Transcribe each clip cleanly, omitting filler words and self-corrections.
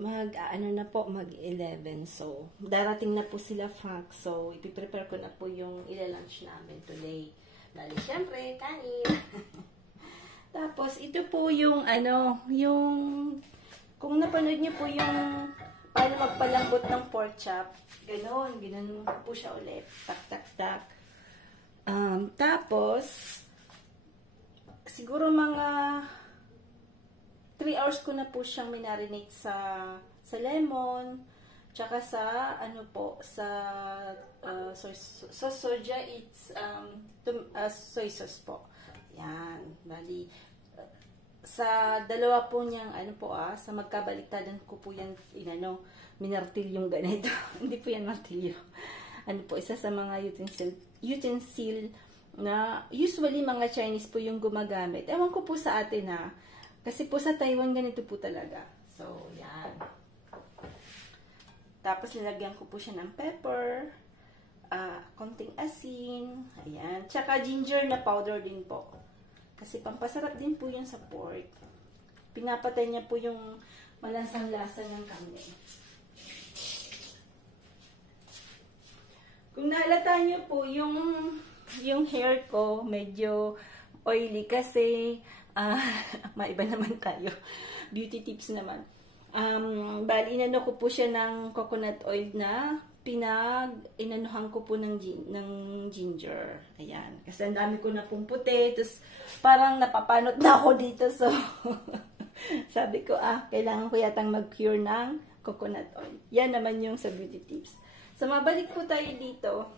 ano na po, mag-11. So, darating na po sila, Frank. So, ipiprepare ko na po yung ilalunch namin today. Dali, syempre, kanin. Tapos, ito po yung, kung napanood niyo po yung, paano magpalambot ng pork chop, ganon po siya ulit. Tak, tak, tak. Tapos, siguro mga 3 hours ko na po siyang minarinate sa lemon, tsaka sa soja, it's soy sauce po. Yan, bali sa dalawa po niyang sa magkabaliktadan ko po yan minartilyong ganito. Hindi po yan martilyo. Isa sa mga utensil na usually mga Chinese po yung gumagamit. Ewan ko po sa atin kasi po sa Taiwan ganito po talaga. So, yan. Tapos nilagyan ko po siya ng pepper, konting asin, ayan. Tsaka ginger na powder din po. Kasi pampasarap din po yun sa pork. Pinapatay niya po yung malansang-lasa ng karne. Kung nahalata niyo po yung hair ko, medyo oily kasi maiba naman tayo. Beauty tips naman. Bali, inano ko po siya ng coconut oil na inanuhan ko po ng ginger. Ayan. Kasi ang dami ko na pong puti. Tapos, parang napapanot na ako dito. So, sabi ko, kailangan ko yatang mag-cure ng coconut oil. Yan naman yung sa beauty tips. So, mabalik po tayo dito.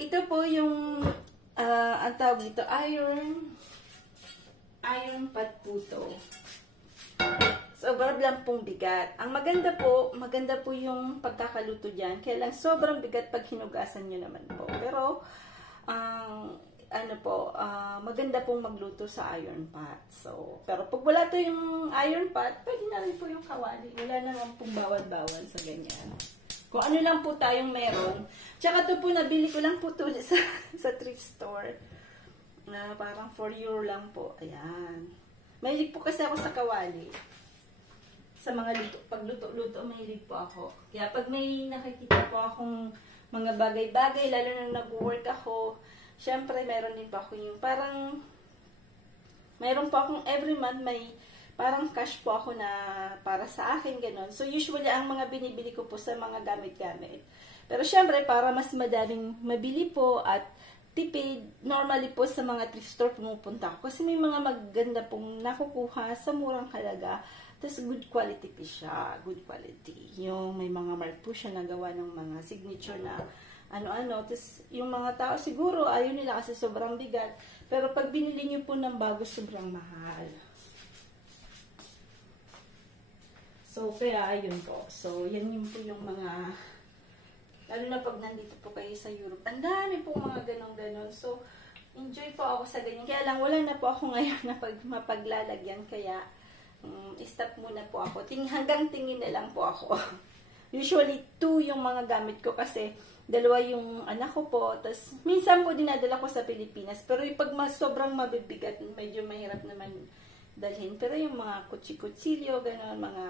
Ito po yung, ang tawag dito, iron pot po to. Sobrang lang pong bigat. Ang maganda po yung pagkakaluto dyan. Kaya lang sobrang bigat pag hinugasan nyo naman po. Pero, maganda pong magluto sa iron pot. So, pero pag wala to yung iron pot, pwede na rin po yung kawali. Wala naman pong bawal-bawal sa ganyan. Kung ano lang po tayong meron. Tsaka to po, nabili ko lang po to sa thrift store. Na parang €4 lang po. Ayan. Mahilig po kasi ako sa kawali. Sa mga pagluto-luto, mahilig po ako. Kaya pag may nakikita po akong mga bagay-bagay, lalo na nag-work ako, syempre meron din po ako yung parang, mayroon po akong every month may parang cash po ako na para sa akin, gano'n. So usually ang mga binibili ko po sa mga gamit-gamit. Pero syempre para mas madaming mabili po at tipid, normally po sa mga thrift store pumupunta ako. Kasi may mga maganda pong nakukuha sa murang halaga. Tapos good quality po siya. Good quality. Yung may mga mark po siya nagawa ng mga signature na ano-ano. Tapos yung mga tao siguro ayaw nila kasi sobrang bigat. Pero pag binili nyo po ng bago, sobrang mahal. So, kaya ayun po. So, yan yung po yung mga, lalo na pag nandito po kayo sa Europe, ang dami po mga ganon-ganon. So, enjoy po ako sa ganyan. Kaya lang, wala na po ako ngayon na mapaglalagyan. Kaya, stop muna po ako. Hanggang tingin na lang po ako. Usually, 2 yung mga gamit ko kasi 2 yung anak ko po. Tapos, minsan po dinadala ko sa Pilipinas. Pero pag sobrang mabibigat, medyo mahirap naman dalhin. Pero yung mga kutsi-kutsilyo, gano'n, mga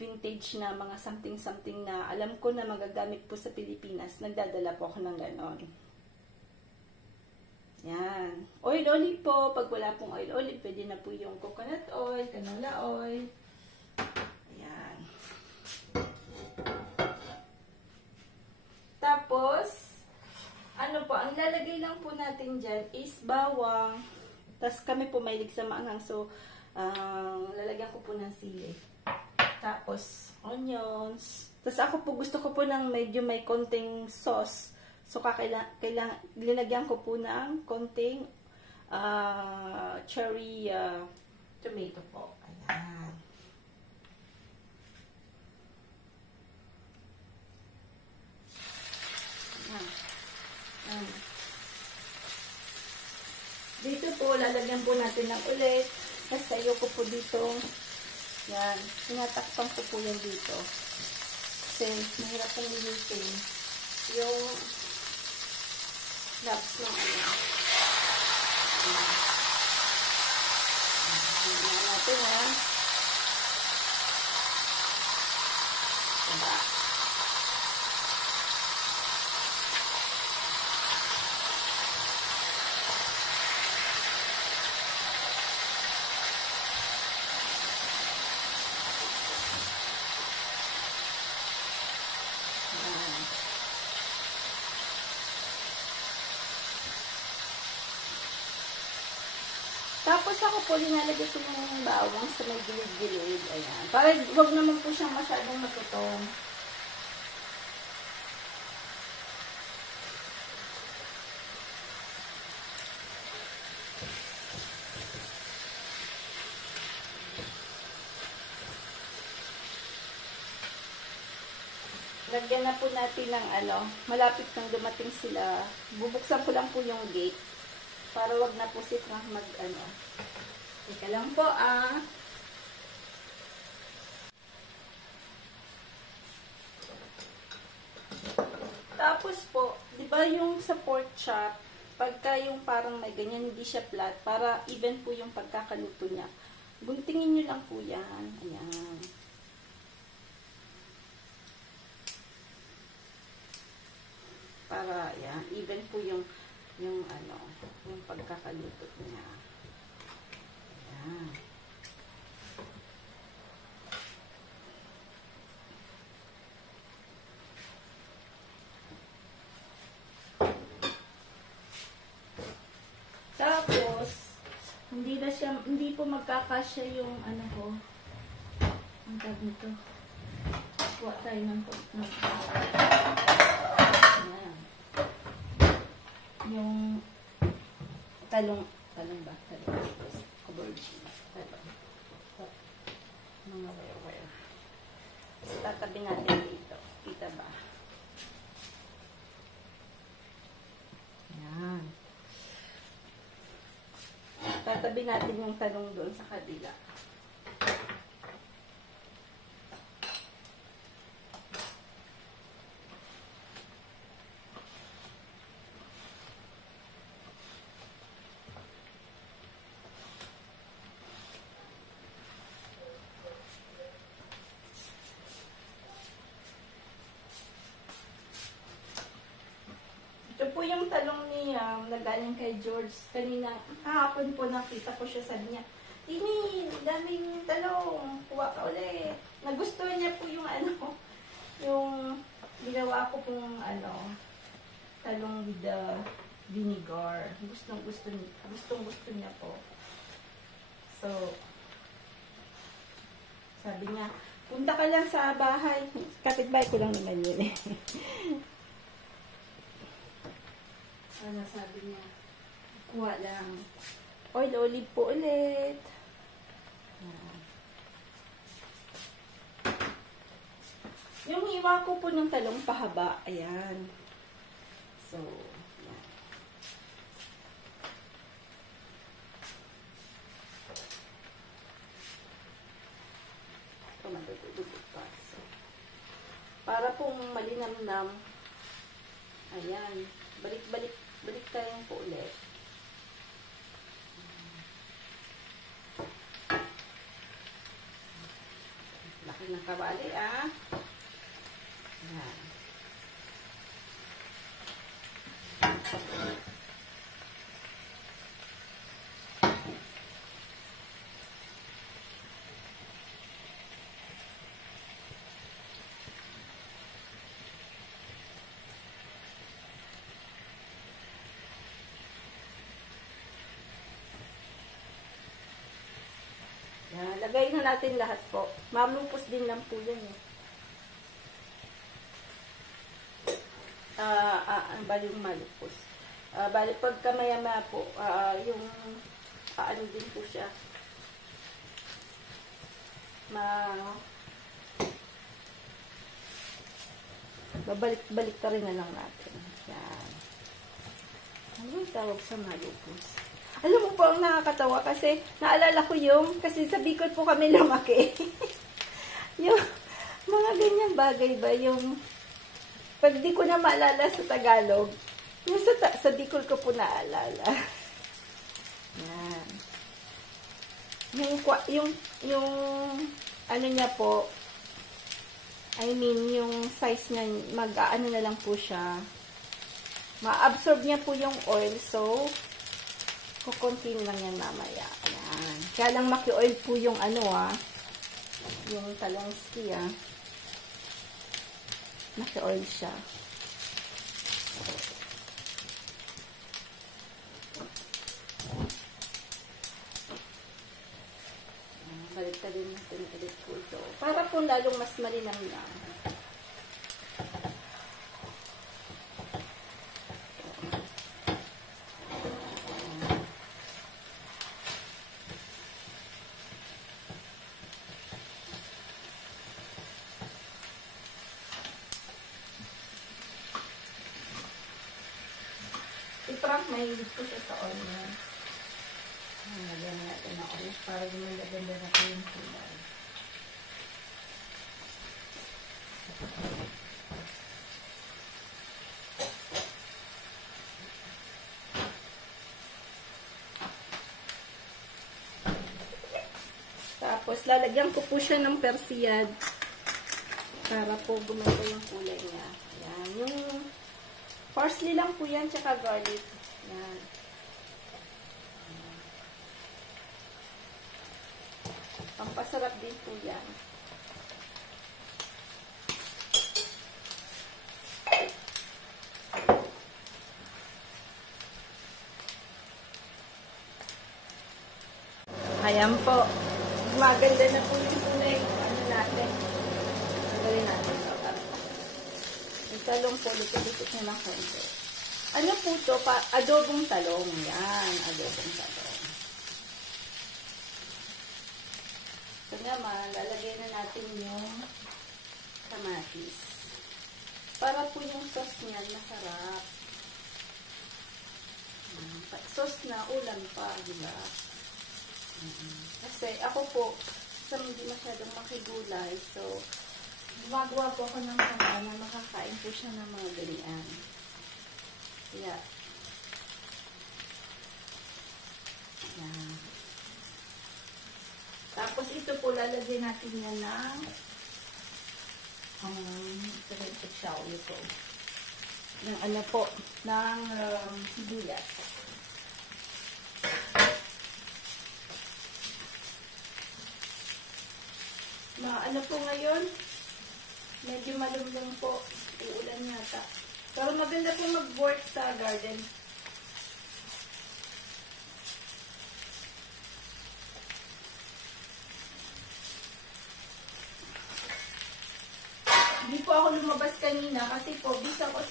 vintage na mga something-something na alam ko na magagamit po sa Pilipinas, nagdadala po ako ng gano'n. Yan. Oil olive po. Pag wala pong oil olive, pwede na po yung coconut oil, canola oil. Ayan. Tapos, ang lalagay lang po natin dyan is bawang. Tapos kami po mahilig sa maanghang. So, lalagyan ko po ng sili. Tapos, onions. Tapos ako po, gusto ko po ng medyo may konting sauce. So, linagyan ko po ng konting cherry tomato po. Ayan. Ayan. Dito po, lalagyan po natin ng ulit. Kasi ayoko po dito. Yan. Tinatakpan ko po yan dito. Kasi mahirap pong nilutin yung labs ng ano. Ayan natin ha. Diba? Tapos ako po, linalagay ko yung bawang sa may gilid-gilid. Ayan. Para huwag naman po siyang masyadong matutong. Lagyan na po natin ng malapit nang dumating sila. Bubuksan ko lang po yung gate. Para wag na po si Frank Teka lang po Tapos po, di ba yung sa pork chop, pagka yung parang may ganyan, hindi siya flat, para even po yung pagkakaluto niya. Guntingin nyo lang po yan. Ayan. Para, yan, even po yung pagkakaluto niya. Ayan. Tapos, hindi po magkakasya yung ang tag nito. Kuha tayo ng ayan. Yung talong ba? Aubergine. Talong. Mga wire. Tatabi natin dito. Kita ba? Ayan. Tatabi natin yung talong doon sa kabila. Ito po yung talong niya na galing kay George. Kanina, kahapon po nakita ko siya, sabi niya, Tini, daming talong, kuha ka ulit. Nagustuhan niya po yung yung ginawa ko pong talong with the vinegar. Gustong-gusto niya po. So, sabi niya, punta ka lang sa bahay. Kapitbahay ko lang naman yun eh. Sabi niya, kuha lang. Oil olive po ulit. Yung hiwa ko po ng talong pahaba. Ayan. So, yan. Ito madududod pa. So, para pong malinamnam. Ayan. Balik tayo po ulit. Laki ng kawali, Ayan. Lagay na natin lahat po. Mamupos din lang po yan eh. Bali yung malupos. Bali pagka maya-maya po, yung paano din po siya. Babalik-balik ka rin na lang natin. Yan. Ano yung tawag sa malupos? Alam mo po, ang nakakatawa kasi naalala ko kasi sa Bicol po kami lumaki. Yung mga ganyang bagay ba, yung pag di ko na maalala sa Tagalog, yung sa Bicol ko po naalala. Yan. Yung ano niya po, I mean, yung size niya, mag-ano na lang po siya. Ma-absorb niya po yung oil. So, kukuntin lang yan mamaya. Ayan. Kaya lang maki-oil po yung yung talongski, Maki-oil siya. Balik-tarin natin ulit po ito. Para po lalong mas malinang na. I-prank, mahilig po siya sa onion. Lagyan natin na oil para gumaganda natin yung kulay. Tapos, lalagyan ko po siya ng persiyad para po gumanda yung kulay niya. Ayan. Yung parsley lang po yan, tsaka garlic. Ayan. Pampasarap din po yan. Ayan po. Maganda na po yung kulay. Ano natin? Gawin natin ito. Yung talong po, likod-likod niya ng konti. Ano po ito? Adobong talong. Yan. Adobong talong. So naman, lalagyan na natin yung kamatis. Para po yung sauce niyan masarap. Sauce na, ulam pa, diba? Kasi ako po, sa hindi masyadong makigulay, so gumagawa po ako ng paraan na makakain po siya ng mga ganyan. Yeah. Yeah. Tapos ito po, lalagyan natin yan ng ito. Ng ano po, ng sibuyas. Ano po ngayon, medyo malumlum po, uulan yata. Pero maganda po mag-work sa garden. Hindi po ako lumabas kanina kasi po bisa ko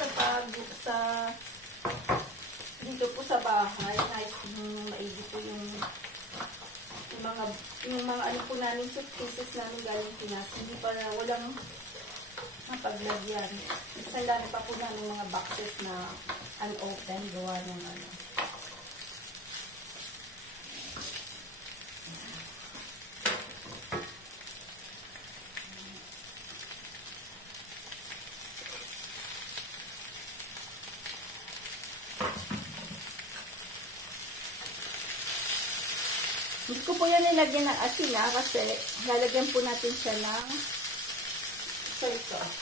dito po sa bahay. Kahit maigi po yung mga ano po namin suitcases namin galing Pinas. Hindi pa na walang mapaglagyan. Isang dami pa po namin mga boxes na unopened gawa ng ano. Hindi ko po yan nilagyan ng asin kasi lalagyan po natin siya ng soy sauce.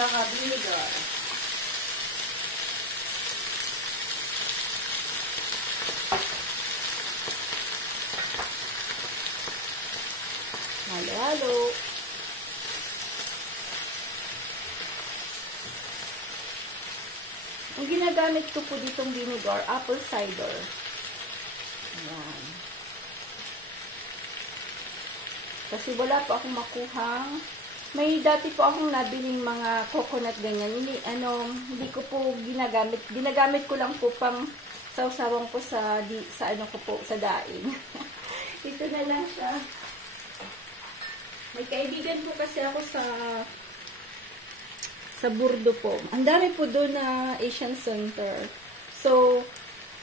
Saka vinegar. Halo-halo. Ang ginagamit ko po ditong vinegar, apple cider. Ayan. Kasi wala po akong makuhang, may dati po akong nabiling mga coconut ganyan. Hindi ko po ginagamit. Ginagamit ko lang po pang sausawang po sa ano ko po, sa daing. Ito na lang siya. May kaibigan po kasi ako sa Burdo po. Ang dami po doon na Asian Center. So,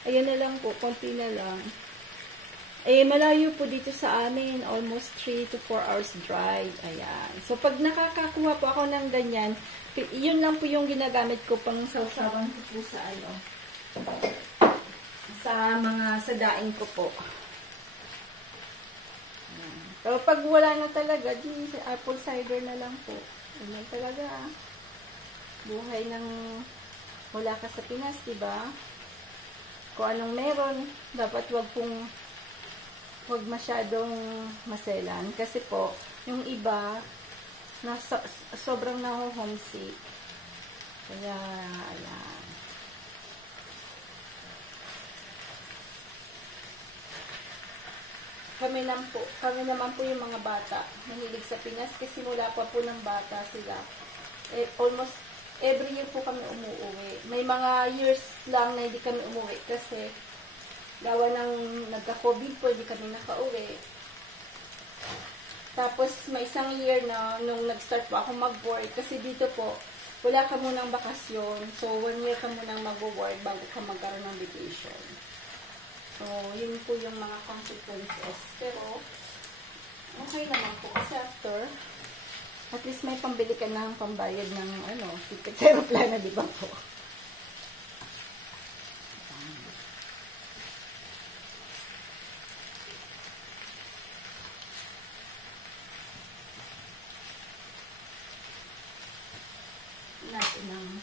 ayan na lang po, konti na lang. Malayo po dito sa amin, almost 3 to 4 hours drive. Ayan. So, pag nakakakuha po ako ng ganyan, Yun lang po yung ginagamit ko pang sausawan ko po sa ano. Sa daing ko po. Pero pag wala na talaga, di apple cider na lang po. Ano talaga buhay ng wala ka sa Pinas, diba? Kung anong meron, dapat wag masyadong maselan. Kasi po, yung iba, sobrang naho-homesick. Kaya, ayan. Kami naman po yung mga bata. Mahilig sa Pinas kasi mula pa po ng bata sila. Almost every year po kami umuwi. May mga years lang na hindi kami umuwi kasi gawa ng nagka-COVID po, hindi kami nakauwi. Tapos may isang year na nung nag-start po ako mag-work kasi dito po, wala ka munang bakasyon. So, 1 year ka munang mag-work bago ka magkaroon ng vacation. So, yun po yung mga consequences. Pero, okay naman po. Kasi after, at least may pambili ka ng pambayad ng, ticket sa aeroplano, di ba po? Natin ng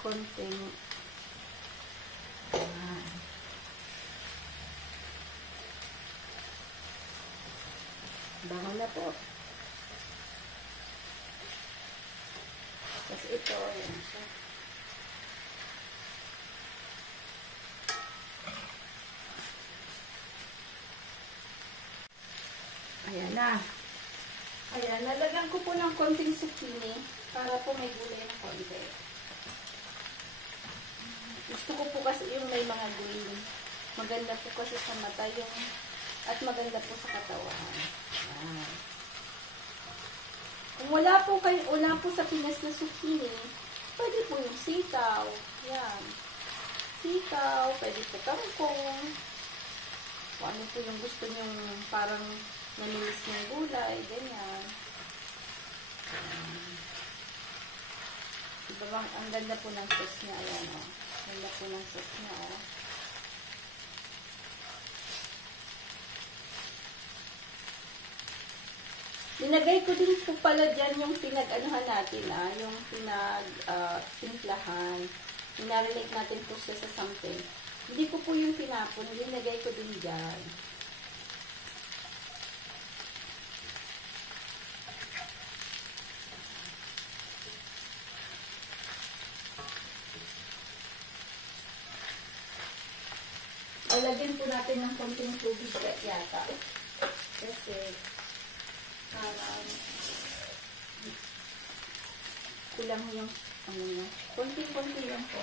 konting bango na po. Kasi ito, yan siya. Ayan na. Ayan, nalagyan ko po ng konting zucchini para po may gulay na konti. Gusto ko po kasi yung may mga green. Maganda po kasi sa mata yung at maganda po sa katawan. Ayan. Kung wala po sa Pinas na zucchini, pwede po yung sitaw. Yan. Sitaw, pwede po kangkong. Kung ano po yung gusto nyong parang namilis ng gulay, ganyan. Diba bang, ang ganda po ng sauce niya. Ayan, o. Ganda po ng sauce niya, o. Linagay ko din po pala dyan yung pinag-anuhan natin, yung pinag-timplahan. Inarelate natin po siya sa something. Hindi ko po yung pinapon, linagay ko din dyan. Lagyan po natin ng konting tubig yata. Kasi kulang yung konting-konti lang po.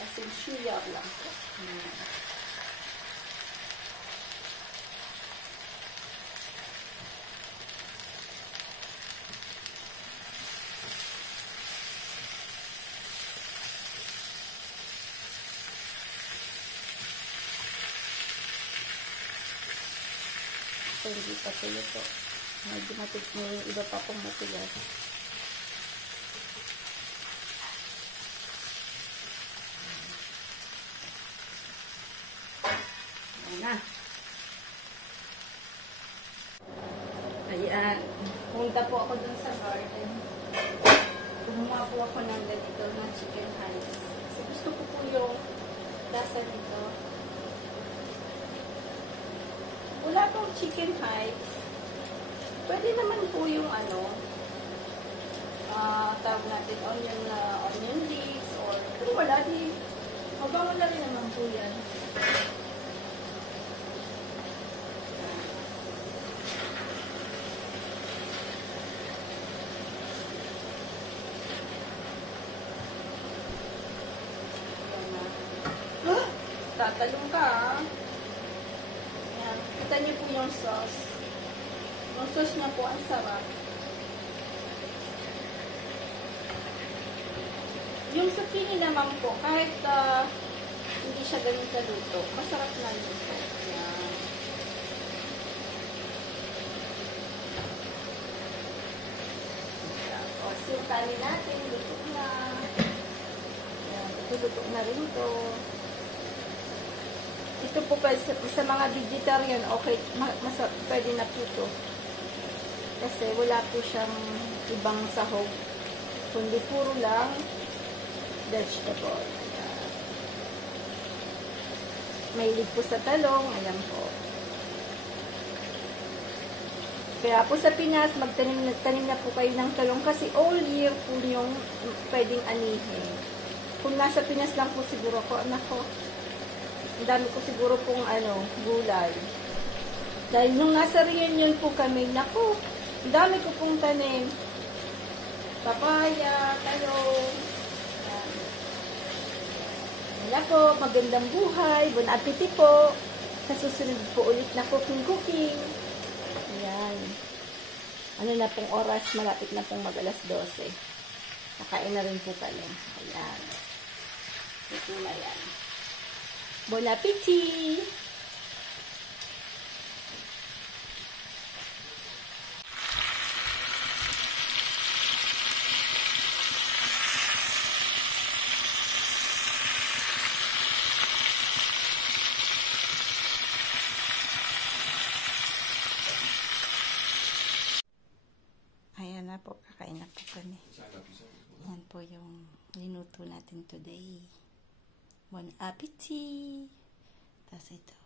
Kasi sugar lang po. So, hindi pa tuyo po. Medyo may iba pa pong matigas. Ayan na. Ayan. Punta po ako dun sa garden. Kumuha po ako ng ganito ng chicken thighs. Kasi gusto ko po yung lasa nito. Wala pong chicken thighs. Pwede naman po yung tawag natin onion leaves or kung wala din. Mabango na rin naman po yan. Tatalong ka, Ayan. Kita niyo po yung sauce. Yung sauce niya po, ang sarap. Yung zucchini naman po, kahit hindi siya ganun kaluto, masarap na yun po. Ayan. yung kanin natin, luto na. Ayan, ito luto na rin ito. Ito po pa sa mga vegetarian, okay, pwede na po ito. Kasi wala po siyang ibang sahog. Kundi puro lang vegetable. Ayan. Mahilig po sa talong. Ayan po. Kaya po sa Pinas, magtanim na po kayo ng talong kasi all year po yung pwedeng anihin. Kung nasa Pinas lang po siguro ko, nako, ang dami ko siguro pong gulay. Dahil nung nasa reunion po kami, nako, ang dami ko pong tanim. Papaya, talong. Wala po, magandang buhay. Bon appetit po. Sa susunod po ulit na cooking. Ayan. Ano na pong oras? Malapit na pong mag-alas 12. Kakain na rin po kami. Ayan. Ito na yan. Bon appetit! Ayan na po, kakain na po kami. Yan po yung linuto natin today. Bon appetit! Tapos ito.